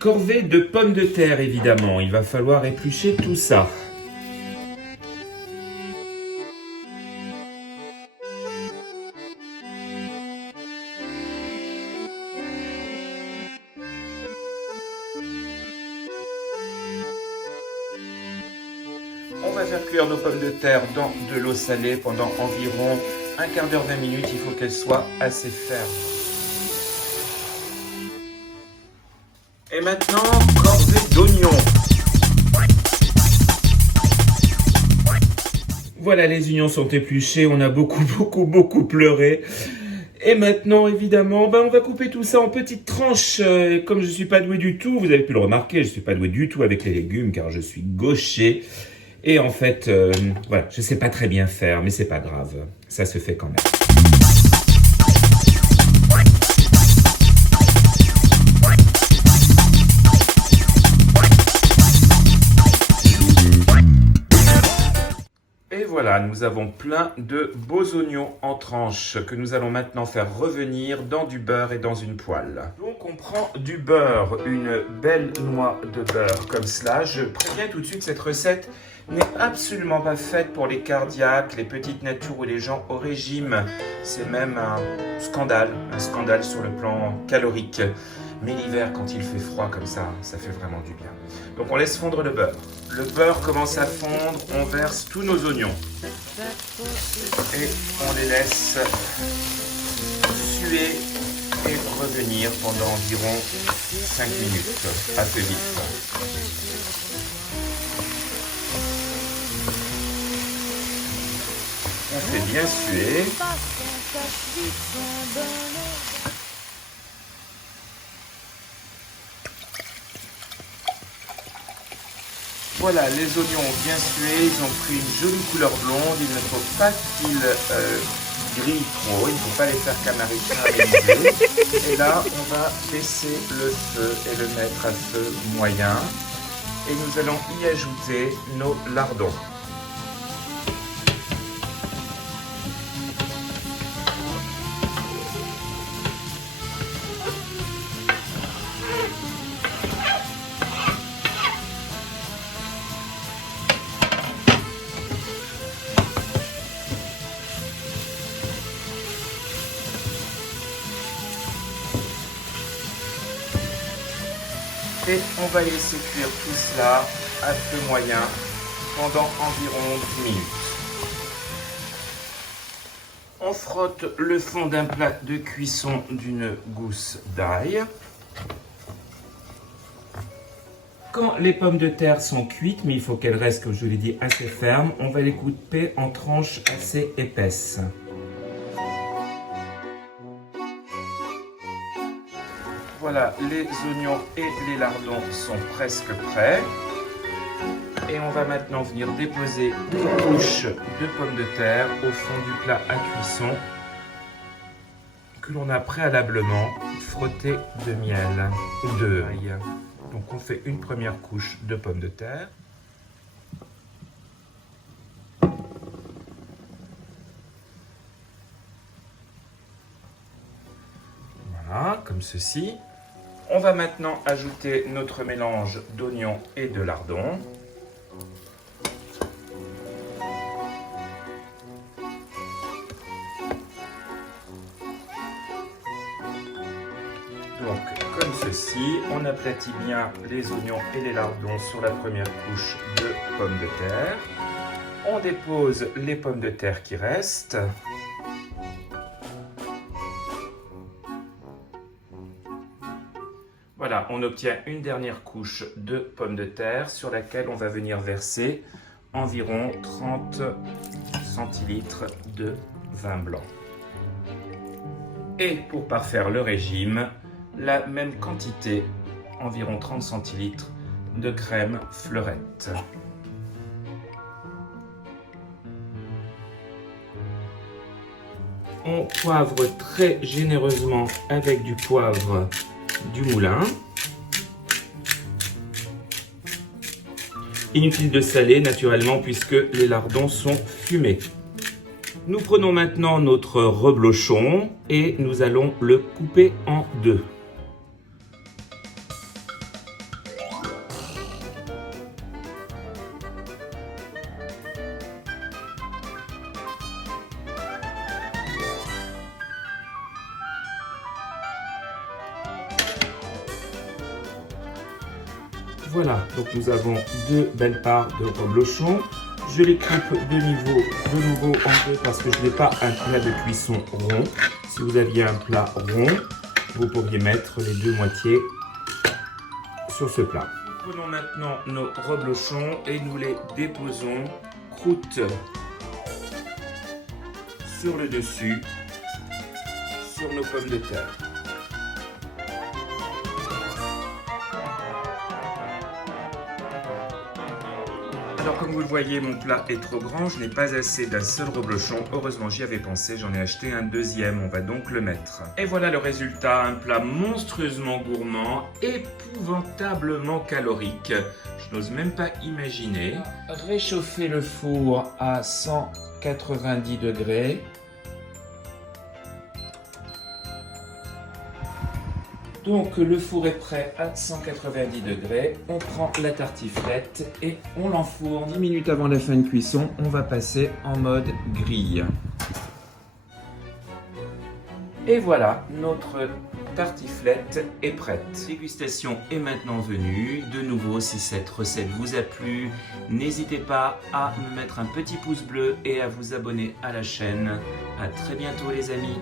Corvée de pommes de terre, évidemment. Il va falloir éplucher tout ça. On va faire cuire nos pommes de terre dans de l'eau salée pendant environ un quart d'heure, 20 minutes. Il faut qu'elles soient assez fermes. Et maintenant, corvée d'oignons. Voilà, les oignons sont épluchés. On a beaucoup pleuré. Et maintenant, évidemment, on va couper tout ça en petites tranches. Comme je ne suis pas doué du tout, vous avez pu le remarquer, je ne suis pas doué du tout avec les légumes car je suis gaucher. Et en fait, voilà, je ne sais pas très bien faire, mais c'est pas grave. Ça se fait quand même. Et voilà, nous avons plein de beaux oignons en tranches que nous allons maintenant faire revenir dans du beurre et dans une poêle. Donc on prend du beurre, une belle noix de beurre comme cela. Je préviens tout de suite, cette recette n'est absolument pas faite pour les cardiaques, les petites natures ou les gens au régime. C'est même un scandale sur le plan calorique. Mais l'hiver, quand il fait froid comme ça fait vraiment du bien. Donc on laisse fondre le beurre. Le beurre commence à fondre, on verse tous nos oignons. Et on les laisse suer et revenir pendant environ 5 minutes, assez vite. On fait bien suer. Voilà, les oignons ont bien sué, ils ont pris une jolie couleur blonde. Il ne faut pas qu'ils grillent trop, il ne faut pas les faire caraméliser. Et là, on va baisser le feu et le mettre à feu moyen. Et nous allons y ajouter nos lardons. Et on va laisser cuire tout cela à feu moyen pendant environ 10 minutes. On frotte le fond d'un plat de cuisson d'une gousse d'ail. Quand les pommes de terre sont cuites, mais il faut qu'elles restent, comme je l'ai dit, assez fermes, on va les couper en tranches assez épaisses. Voilà, les oignons et les lardons sont presque prêts. Et on va maintenant venir déposer une couche de pommes de terre au fond du plat à cuisson que l'on a préalablement frotté de miel ou de ail. Donc on fait une première couche de pommes de terre. Voilà, comme ceci. On va maintenant ajouter notre mélange d'oignons et de lardons. Donc, comme ceci, on aplatit bien les oignons et les lardons sur la première couche de pommes de terre. On dépose les pommes de terre qui restent. Voilà, on obtient une dernière couche de pommes de terre sur laquelle on va venir verser environ 30 centilitres de vin blanc. Et pour parfaire le régime, la même quantité, environ 30 centilitres de crème fleurette. On poivre très généreusement avec du poivre du moulin. Inutile de saler naturellement puisque les lardons sont fumés. Nous prenons maintenant notre reblochon et nous allons le couper en deux. Voilà, donc nous avons 2 belles parts de reblochon. Je les coupe de nouveau en deux parce que je n'ai pas un plat de cuisson rond. Si vous aviez un plat rond, vous pourriez mettre les 2 moitiés sur ce plat. Nous prenons maintenant nos reblochons et nous les déposons croûte sur le dessus, sur nos pommes de terre. Alors comme vous le voyez, mon plat est trop grand, je n'ai pas assez d'un seul reblochon. Heureusement, j'y avais pensé, j'en ai acheté un deuxième, on va donc le mettre. Et voilà le résultat, un plat monstrueusement gourmand, épouvantablement calorique. Je n'ose même pas imaginer. Réchauffez le four à 190 degrés. Donc le four est prêt à 190 degrés, on prend la tartiflette et on l'enfourne. 10 minutes avant la fin de cuisson, on va passer en mode grille. Et voilà, notre tartiflette est prête. La dégustation est maintenant venue. De nouveau, si cette recette vous a plu, n'hésitez pas à me mettre un petit pouce bleu et à vous abonner à la chaîne. À très bientôt les amis.